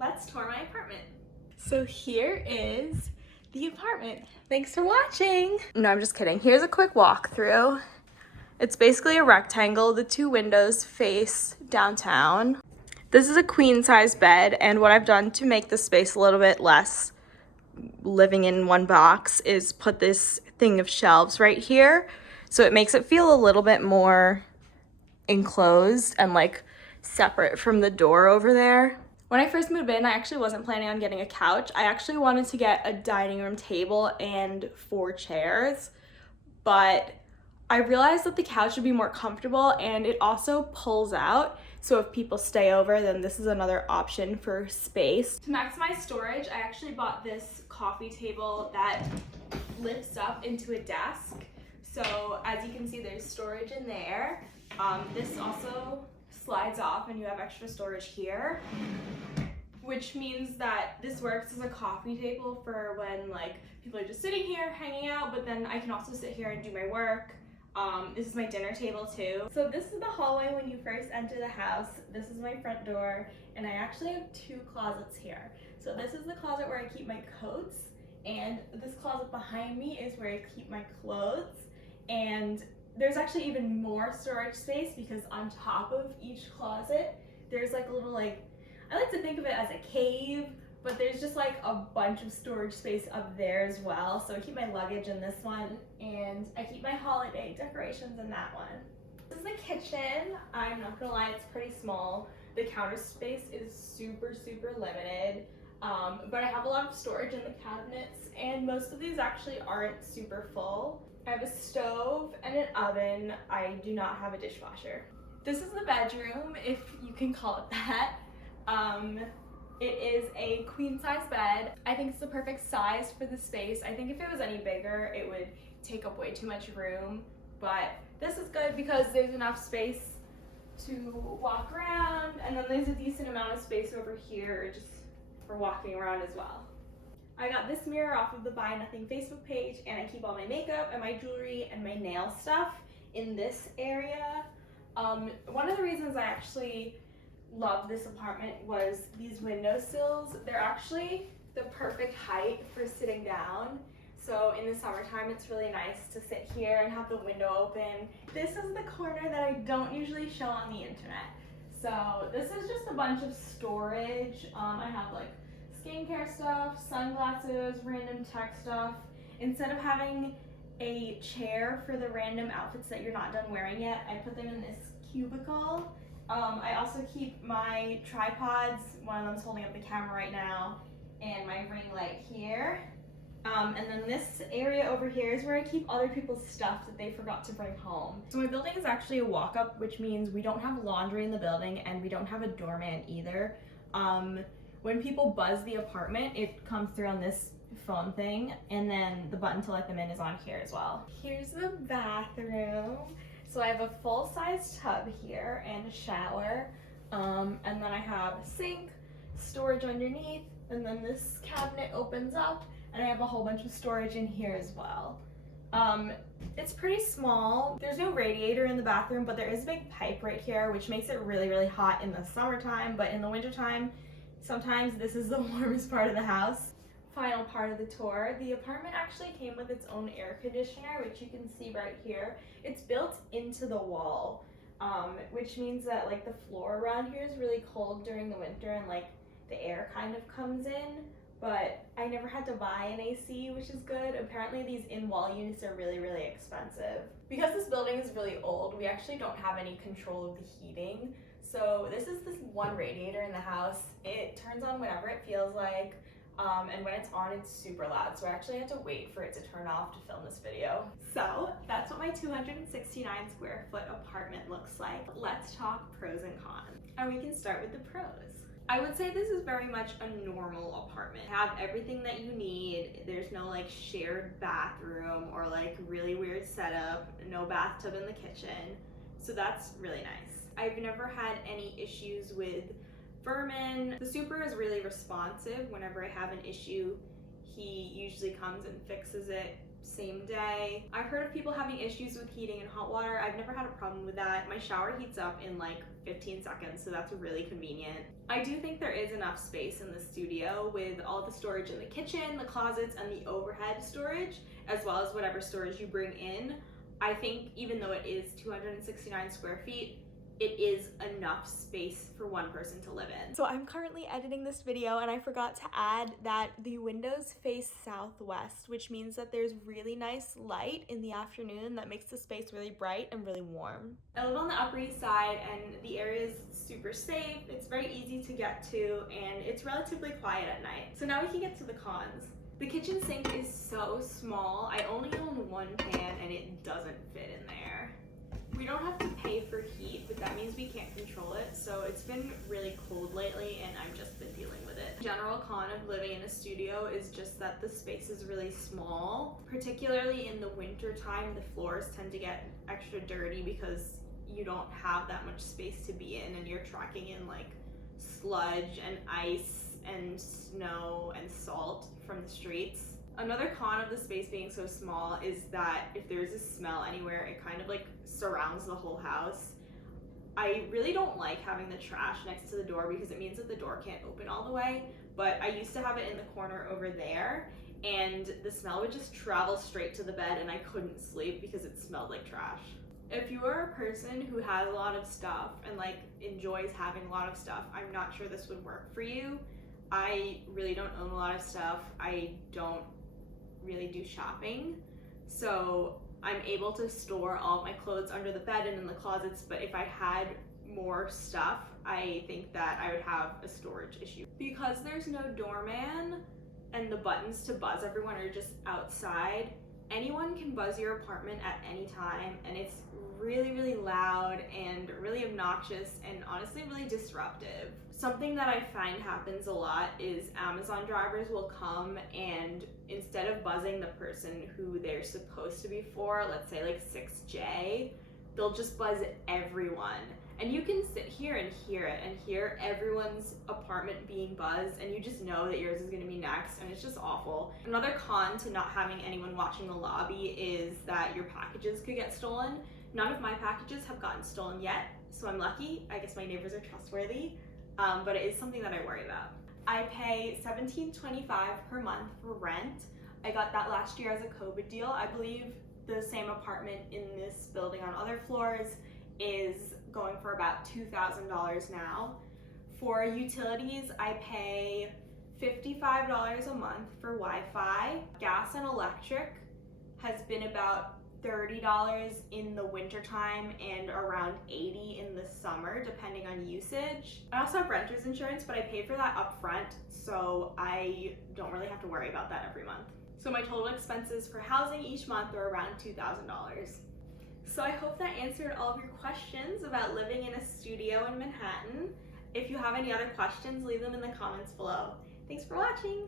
let's tour my apartment. So here is the apartment. Thanks for watching. No, I'm just kidding. Here's a quick walkthrough. It's basically a rectangle. The two windows face downtown. This is a queen size bed, and what I've done to make the space a little bit less living in one box is put this thing of shelves right here. So it makes it feel a little bit more enclosed and like separate from the door over there. When I first moved in, I actually wasn't planning on getting a couch. I actually wanted to get a dining room table and 4 chairs, but I realized that the couch would be more comfortable and it also pulls out. So if people stay over, then this is another option for space. To maximize storage, I actually bought this coffee table that lifts up into a desk. So as you can see, there's storage in there. This also slides off and you have extra storage here, which means that this works as a coffee table for when like people are just sitting here hanging out, but then I can also sit here and do my work. This is my dinner table too. So this is the hallway when you first enter the house. This is my front door, and I actually have 2 closets here. So this is the closet where I keep my coats, and this closet behind me is where I keep my clothes. And there's actually even more storage space because on top of each closet, there's like a little I like to think of it as a cave, but there's just like a bunch of storage space up there as well. So I keep my luggage in this one, and I keep my holiday decorations in that one. This is the kitchen. I'm not gonna lie, it's pretty small. The counter space is super limited, but I have a lot of storage in the cabinets, and most of these actually aren't super full. I have a stove and an oven. I do not have a dishwasher. This is the bedroom, if you can call it that. It is a queen size bed. I think it's the perfect size for the space. I think if it was any bigger, it would take up way too much room, but this is good because there's enough space to walk around, and then there's a decent amount of space over here just for walking around as well. I got this mirror off of the Buy Nothing Facebook page, and I keep all my makeup and my jewelry and my nail stuff in this area. One of the reasons I actually love this apartment was these windowsills. They're actually the perfect height for sitting down. So in the summertime, it's really nice to sit here and have the window open. This is the corner that I don't usually show on the internet. So this is just a bunch of storage. I have like skincare stuff, sunglasses, random tech stuff. Instead of having a chair for the random outfits that you're not done wearing yet, I put them in this cubicle. I also keep my tripods, one of them's holding up the camera right now, and my ring light here. And then this area over here is where I keep other people's stuff that they forgot to bring home. So my building is actually a walk-up, which means we don't have laundry in the building and we don't have a doorman either. When people buzz the apartment, it comes through on this phone thing, and then the button to let them in is on here as well. Here's the bathroom. So I have a full-size tub here and a shower, and then I have a sink, storage underneath, and then this cabinet opens up, and I have a whole bunch of storage in here as well. It's pretty small. There's no radiator in the bathroom, but there is a big pipe right here, which makes it really hot in the summertime, but in the wintertime, sometimes this is the warmest part of the house. Final part of the tour. The apartment actually came with its own air conditioner, which you can see right here. It's built into the wall, which means that like the floor around here is really cold during the winter and like the air kind of comes in, but I never had to buy an AC, which is good. Apparently these in-wall units are really expensive. Because this building is really old, we actually don't have any control of the heating. So this is this one radiator in the house. It turns on whenever it feels like. And when it's on, it's super loud, so I actually had to wait for it to turn off to film this video. So that's what my 269 square foot apartment looks like. Let's talk pros and cons. And we can start with the pros. I would say this is very much a normal apartment. You have everything that you need. There's no like shared bathroom or like really weird setup, no bathtub in the kitchen. So that's really nice. I've never had any issues with vermin. The super is really responsive. Whenever I have an issue, he usually comes and fixes it same day. I've heard of people having issues with heating and hot water. I've never had a problem with that. My shower heats up in like 15 seconds, so that's really convenient. I do think there is enough space in the studio with all the storage in the kitchen, the closets, and the overhead storage, as well as whatever storage you bring in. I think even though it is 269 square feet, it is enough space for one person to live in. So I'm currently editing this video and I forgot to add that the windows face southwest, which means that there's really nice light in the afternoon that makes the space really bright and really warm. I live on the Upper East Side and the area is super safe, it's very easy to get to, and it's relatively quiet at night. So now we can get to the cons. The kitchen sink is so small. I only own one pan and it doesn't fit in there. We don't have to pay for heat, but that means we can't control it, so it's been really cold lately and I've just been dealing with it. General con of living in a studio is just that the space is really small. Particularly in the winter time, the floors tend to get extra dirty because you don't have that much space to be in and you're tracking in like sludge and ice and snow and salt from the streets. Another con of the space being so small is that if there's a smell anywhere, it kind of like surrounds the whole house. I really don't like having the trash next to the door because it means that the door can't open all the way, but I used to have it in the corner over there and the smell would just travel straight to the bed and I couldn't sleep because it smelled like trash. If you are a person who has a lot of stuff and like enjoys having a lot of stuff, I'm not sure this would work for you. I really don't own a lot of stuff. I don't really do shopping, so I'm able to store all of my clothes under the bed and in the closets, but if I had more stuff, I think that I would have a storage issue. Because there's no doorman and the buttons to buzz everyone are just outside, anyone can buzz your apartment at any time, and it's really loud and really obnoxious and honestly really disruptive. Something that I find happens a lot is Amazon drivers will come and instead of buzzing the person who they're supposed to be for, let's say like 6J, they'll just buzz everyone. And you can sit here and hear everyone's apartment being buzzed, and you just know that yours is gonna be next, and it's just awful. Another con to not having anyone watching the lobby is that your packages could get stolen. None of my packages have gotten stolen yet, so I'm lucky. I guess my neighbors are trustworthy, but it is something that I worry about. I pay $17.25 per month for rent. I got that last year as a COVID deal. I believe the same apartment in this building on other floors is going for about $2,000 now. For utilities, I pay $55 a month for Wi-Fi. Gas and electric has been about $30 in the wintertime and around $80 in the summer, depending on usage. I also have renter's insurance, but I pay for that up front, so I don't really have to worry about that every month. So my total expenses for housing each month are around $2,000. So I hope that answered all of your questions about living in a studio in Manhattan. If you have any other questions, leave them in the comments below. Thanks for watching!